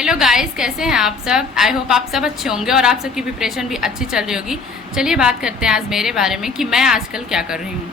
Hello guys, कैसे हैं आप सब। आई होप आप सब अच्छे होंगे और आप सबकी प्रिपरेशन भी अच्छी चल रही होगी। चलिए बात करते हैं आज मेरे बारे में कि मैं आजकल क्या कर रही हूँ।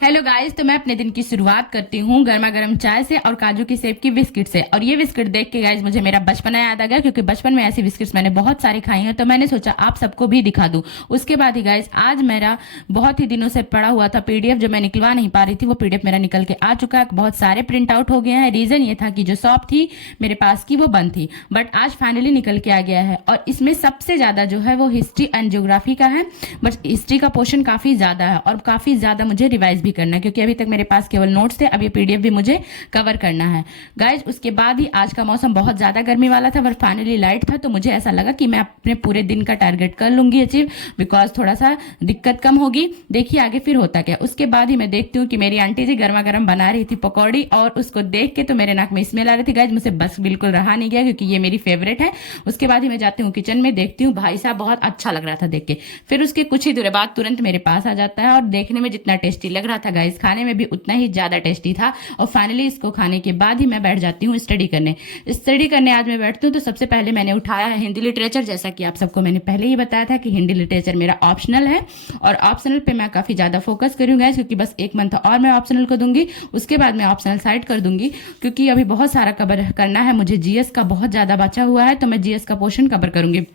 हेलो गाइस, तो मैं अपने दिन की शुरुआत करती हूँ गर्मा गर्म चाय से और काजू की सेब की बिस्किट से। और ये बिस्किट देख के गाइस मुझे मेरा बचपना याद आ गया, क्योंकि बचपन में ऐसी बिस्किट्स मैंने बहुत सारी खाई हैं, तो मैंने सोचा आप सबको भी दिखा दूं। उसके बाद ही गाइस आज मेरा बहुत ही दिनों से पड़ा हुआ था पीडीएफ, जो मैं निकलवा नहीं पा रही थी, वो पीडीएफ मेरा निकल के आ चुका है। बहुत सारे प्रिंट आउट हो गए हैं। रीजन ये था कि जो शॉप थी मेरे पास की वो बंद थी, बट आज फाइनली निकल के आ गया है। और इसमें सबसे ज्यादा जो है वो हिस्ट्री एंड ज्योग्राफी का है, बट हिस्ट्री का पोर्शन काफी ज्यादा है और काफी ज्यादा मुझे रिवाइज भी करना है, क्योंकि अभी तक मेरे पास केवल नोट्स थे। अब ये पीडीएफ भी मुझे कवर करना है गाइज। उसके बाद ही आज का मौसम बहुत ज्यादा गर्मी वाला था, बट फाइनली लाइट था, तो मुझे ऐसा लगा कि मैं अपने पूरे दिन का टारगेट कर लूंगी अचीव, बिकॉज थोड़ा सा दिक्कत कम होगी। देखिए आगे फिर होता क्या। उसके बाद ही मैं देखती हूँ कि मेरी आंटी जी गर्मा गर्म बना रही थी पकौड़ी, और उसको देख के तो मेरे नाक में स्मेल आ रही थी गाइज। मुझे बस बिल्कुल रहा नहीं गया, क्योंकि ये मेरी फेवरेट है। उसके बाद ही मैं जाती हूँ किचन में, देखती हूँ भाई साहब बहुत अच्छा लग रहा था देख के। फिर उसके कुछ ही देर बाद तुरंत मेरे पास आ जाता है, और देखने में जितना टेस्टी लग रहा था गाइज, खाने में भी उतना ही ज्यादा टेस्टी था। और फाइनली इसको खाने के बाद ही मैं बैठ जाती हूँ स्टडी करने। आज मैं बैठती हूँ तो सबसे पहले मैंने उठाया है हिंदी लिटरेचर। जैसा कि आप सबको मैंने पहले ही बताया था कि हिंदी लिटरेचर मेरा ऑप्शनल है, और ऑप्शनल पे मैं काफी ज्यादा फोकस करूंगा, क्योंकि बस 1 मंथ और मैं ऑप्शनल को दूंगी। उसके बाद मैं ऑप्शनल साइड कर दूंगी, क्योंकि अभी बहुत सारा कवर करना है मुझे। जीएस का बहुत ज्यादा बचा हुआ है, तो मैं जीएस का पोर्शन कवर करूंगी।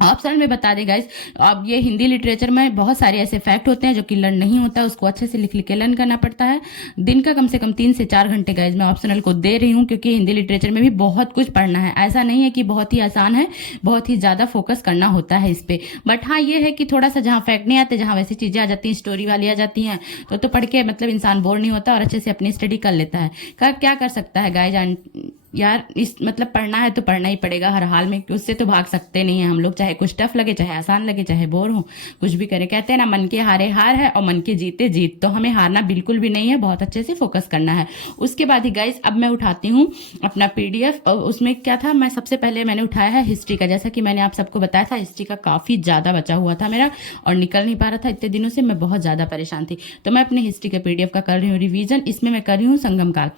ऑप्शनल में बता दें गाइस, अब ये हिंदी लिटरेचर में बहुत सारे ऐसे फैक्ट होते हैं जो कि लर्न नहीं होता है, उसको अच्छे से लिख लिख के लर्न करना पड़ता है। दिन का कम से कम 3 से 4 घंटे गाइस मैं ऑप्शनल को दे रही हूँ, क्योंकि हिंदी लिटरेचर में भी बहुत कुछ पढ़ना है। ऐसा नहीं है कि बहुत ही आसान है, बहुत ही ज्यादा फोकस करना होता है इस पे। बट हाँ ये है कि थोड़ा सा जहाँ फैक्ट नहीं आते, जहाँ वैसी चीजें आ जाती हैं, स्टोरी वाली आ जाती हैं, तो पढ़ के मतलब इंसान बोर नहीं होता और अच्छे से अपनी स्टडी कर लेता है। क्या कर सकता है गाइस यार, इस मतलब पढ़ना है तो पढ़ना ही पड़ेगा हर हाल में, उससे तो भाग सकते नहीं है हम लोग। चाहे कुछ टफ लगे, चाहे आसान लगे, चाहे बोर हो, कुछ भी करें। कहते हैं ना, मन के हारे हार है और मन के जीते जीत। तो हमें हारना बिल्कुल भी नहीं है, बहुत अच्छे से फोकस करना है। उसके बाद ही गाइस अब मैं उठाती हूँ अपना पीडीएफ, और उसमें क्या था, मैं सबसे पहले मैंने उठाया है हिस्ट्री का। जैसा कि मैंने आप सबको बताया था, हिस्ट्री का काफी ज्यादा बचा हुआ था मेरा, और निकल नहीं पा रहा था इतने दिनों से। मैं बहुत ज्यादा परेशान थी, तो मैं अपने हिस्ट्री के पीडीएफ का कर रही हूँ रिविजन। इसमें मैं कर रही हूँ संगम काल।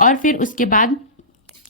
और फिर उसके बाद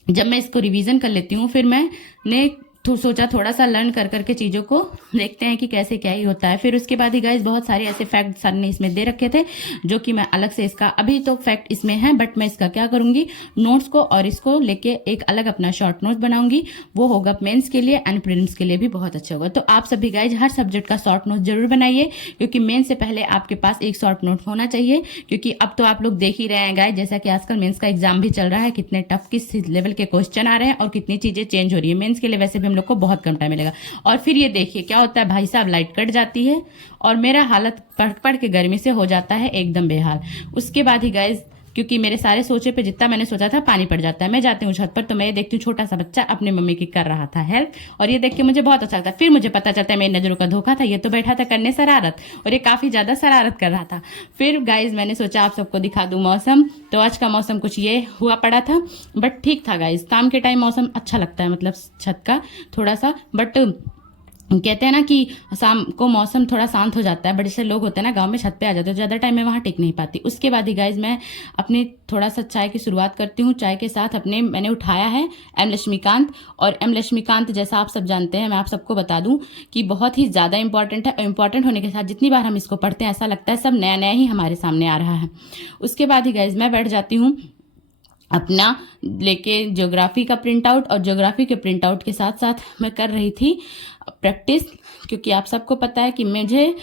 जब मैं इसको रिवीजन कर लेती हूँ, फिर मैंने सोचा थोड़ा सा लर्न कर करके चीज़ों को देखते हैं कि कैसे क्या ही होता है। फिर उसके बाद ही गाइस बहुत सारे ऐसे फैक्ट सर ने इसमें दे रखे थे, जो कि मैं अलग से इसका अभी तो फैक्ट इसमें है, बट मैं इसका क्या करूंगी, नोट्स को और इसको लेके एक अलग अपना शॉर्ट नोट बनाऊंगी। वो होगा मेंस के लिए एंड प्रीलिम्स के लिए भी बहुत अच्छा होगा। तो आप सभी गाइज हर सब्जेक्ट का शॉर्ट नोट जरूर बनाइए, क्योंकि मेंस से पहले आपके पास एक शॉर्ट नोट होना चाहिए। क्योंकि अब तो आप लोग देख ही रहे हैं गाइज, जैसा कि आजकल मेंस का एग्जाम भी चल रहा है, कितने टफ किस लेवल के क्वेश्चन आ रहे हैं और कितनी चीजें चेंज हो रही है। मेंस के लिए वैसे भी हम लोग को बहुत कम टाइम मिलेगा। और फिर ये देखिए क्या होता है भाई साहब, लाइट कट जाती है और मेरा हालत पढ़ पढ़ के गर्मी से हो जाता है एकदम बेहाल। उसके बाद ही गाइज, क्योंकि मेरे सारे सोचे पे जितना मैंने सोचा था पानी पड़ जाता है। मैं जाती हूँ छत पर, तो मैं ये देखती हूँ छोटा सा बच्चा अपने मम्मी की कर रहा था हेल्प, और ये देख के मुझे बहुत अच्छा लगता है। फिर मुझे पता चलता है मेरी नजरों का धोखा था, ये तो बैठा था करने शरारत, और ये काफी ज्यादा शरारत कर रहा था। फिर गाइज मैंने सोचा आप सबको दिखा दूं मौसम। तो आज का मौसम कुछ ये हुआ पड़ा था, बट ठीक था गाइज। काम के टाइम मौसम अच्छा लगता है, मतलब छत का थोड़ा सा, बट कहते हैं ना कि शाम को मौसम थोड़ा शांत हो जाता है, बट जैसे लोग होते हैं ना गांव में छत पे आ जाते हैं, ज्यादा टाइम में वहां टिक नहीं पाती। उसके बाद ही गाइज मैं अपनी थोड़ा सा चाय की शुरुआत करती हूँ। चाय के साथ अपने मैंने उठाया है एम लक्ष्मीकांत। और एम लक्ष्मीकांत जैसा आप सब जानते हैं, मैं आप सबको बता दूं कि बहुत ही ज्यादा इंपॉर्टेंट है, और इंपॉर्टेंट होने के साथ जितनी बार हम इसको पढ़ते हैं ऐसा लगता है सब नया नया ही हमारे सामने आ रहा है। उसके बाद ही गाइज मैं बैठ जाती हूँ अपना लेके ज्योग्राफी का प्रिंट आउट, और ज्योग्राफी के प्रिंट आउट के साथ साथ मैं कर रही थी प्रैक्टिस, क्योंकि आप सबको पता है कि मुझे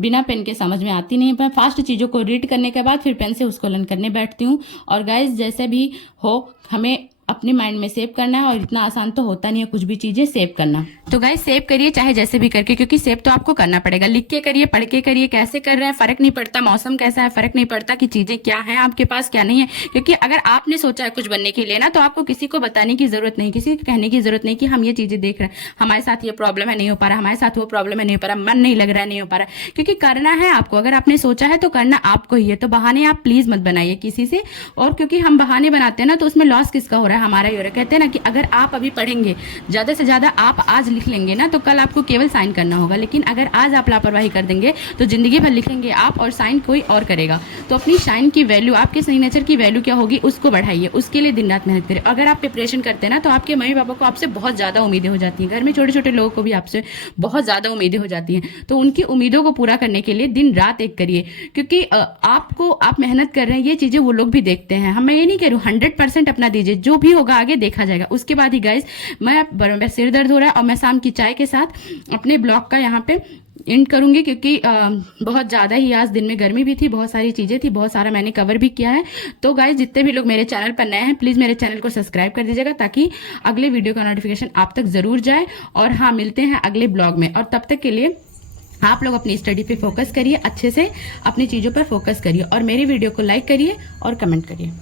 बिना पेन के समझ में आती नहीं। मैं फास्ट चीज़ों को रीड करने के बाद फिर पेन से उसको लर्न करने बैठती हूँ। और गाइस जैसे भी हो, हमें अपने माइंड में सेव करना है, और इतना आसान तो होता नहीं है कुछ भी चीजें सेव करना। तो गाइस सेव करिए चाहे जैसे भी करके, क्योंकि सेव तो आपको करना पड़ेगा। लिख के करिए, पढ़ के करिए, कैसे कर रहे हैं फर्क नहीं पड़ता, मौसम कैसा है फर्क नहीं पड़ता, कि चीजें क्या है आपके पास क्या नहीं है। क्योंकि अगर आपने सोचा है कुछ बनने के लिए ना, तो आपको किसी को बताने की जरूरत नहीं, किसी को कहने की जरूरत नहीं कि हम ये चीजें देख रहे हैं, हमारे साथ ये प्रॉब्लम है नहीं हो पा रहा, हमारे साथ वो प्रॉब्लम है नहीं हो पा रहा, मन नहीं लग रहा है नहीं हो पा रहा। क्योंकि करना है आपको, अगर आपने सोचा है तो करना आपको ही है। तो बहाने आप प्लीज मत बनाइए किसी से। और क्योंकि हम बहाने बनाते हैं ना, तो उसमें लॉस किसका हो रहा है, हमारा ही हो रहा है। कहते हैं ना कि अगर आप अभी पढ़ेंगे, ज़्यादा से ज़्यादा आप आज लिख लेंगे ना, तो कल आपको केवल साइन करना होगा। लेकिन अगर आज आप लापरवाही कर देंगे तो ज़िंदगी भर लिखेंगे आप और साइन कोई और करेगा। तो अपनी साइन की वैल्यू, आपके सिग्नेचर की वैल्यू क्या होगी, उसको बढ़ाइए, उसके लिए दिन रात मेहनत करें। अगर आप प्रिपरेशन करते हैं ना, तो आपके मम्मी पापा को आपसे बहुत ज़्यादा उम्मीदें हो जाती हैं। घर में छोटे छोटे लोगों को भी आपसे बहुत ज़्यादा उम्मीदें हो जाती हैं। तो उनकी उम्मीदों को पूरा करने के लिए दिन रात एक करिए, क्योंकि आप मेहनत कर रहे हैं, ये चीज़ें वो लोग भी देखते हैं। मैं ये नहीं कह रही हूँ 100% अपना दीजिए, जो भी होगा आगे देखा जाएगा। उसके बाद ही गाइस मैं सिर दर्द हो रहा है और मैं शाम की चाय के साथ अपने ब्लॉग का यहाँ पे एंड करूंगी, क्योंकि बहुत ज़्यादा ही आज दिन में गर्मी भी थी, बहुत सारी चीज़ें थी, बहुत सारा मैंने कवर भी किया है। तो गाइस जितने भी लोग मेरे चैनल पर नए हैं, प्लीज़ मेरे चैनल को सब्सक्राइब कर दीजिएगा, ताकि अगले वीडियो का नोटिफिकेशन आप तक ज़रूर जाए। और हाँ, मिलते हैं अगले ब्लॉग में, और तब तक के लिए आप लोग अपनी स्टडी पे फोकस करिए, अच्छे से अपनी चीज़ों पर फोकस करिए, और मेरी वीडियो को लाइक करिए और कमेंट करिए।